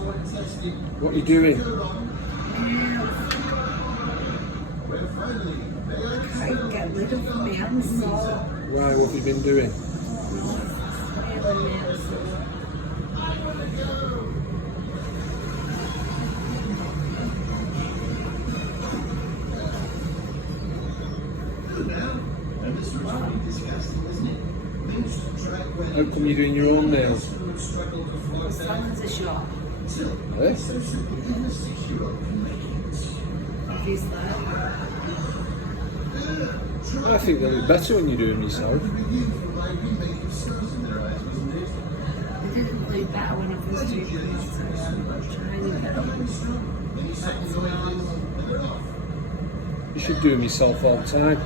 What are you doing? I can't get rid of my hands sore. Right, what have you been doing? How come you're doing your own nails? Salons are short. Eh? Obviously. I think they'll be better when you do them yourself. They didn't look better when I first did them. So I'm trying to get them. You should do them yourself all the time.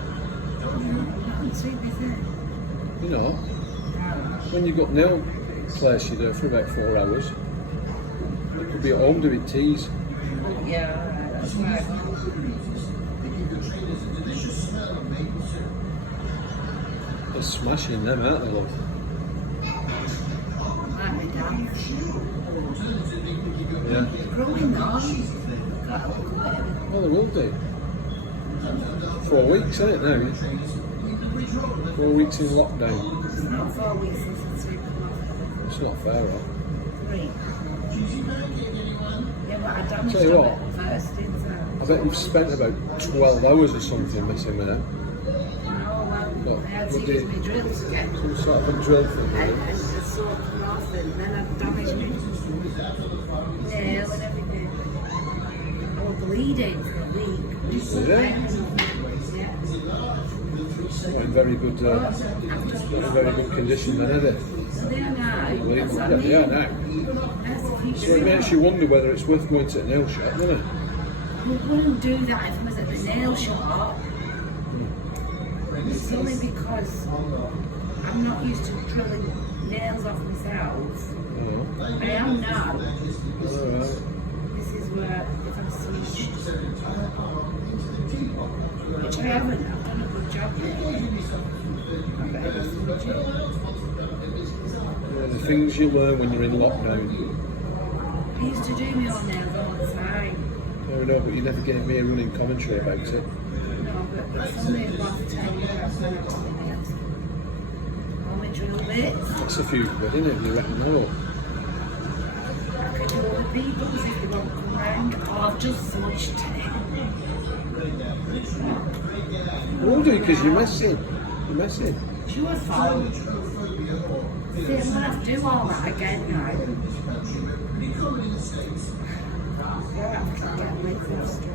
I'm too busy. You know, when you've got nail place you do for about 4 hours, you could be at home doing teas. Yeah, that's right. They're smashing them, aren't they, love? Like my dad. Yeah. Growing on. Got a look at it. Well, they will do. 4 weeks, isn't it now? 4 weeks in lockdown. It's not 4 weeks since I took them off. It's not fair, right? 3. Yeah, but I damaged Tell you them what. at first, didn't I? I bet you've spent about 12 hours or something messing with them. Oh, well, What? I had to What use did- my drill to get them. Some sort of a drill thing. And I sort them off, and then I damaged my nail and everything. I was bleeding for a week. Was it? Yeah. Not in very good, condition then, is it? So they are now. Unbelievable. That's what I Yeah, mean. they are now. That's the future. So it makes you wonder whether it's worth going to a nail shop, doesn't it? We wouldn't do that if I was at the nail shop. It's only because I'm not used to drilling nails off myself. Oh, I am now. alright. This is where if I'm switched, which I haven't. I've done a good job. But I was switching. Yeah, the things you learn when you're in lockdown. I used to do my own nails all the time. No, no, but you never gave me a running commentary about it. No, but it's only the last 10 years I've done all my nails. All my drill bits. That's a few quid, isn't it? You reckon that up? I could do other people's if they won't come round. Or I've just switched it. You will do because you're messing. You're messing. It's your fault. See, I'm going to have to do all that again now. You're after getting my sister.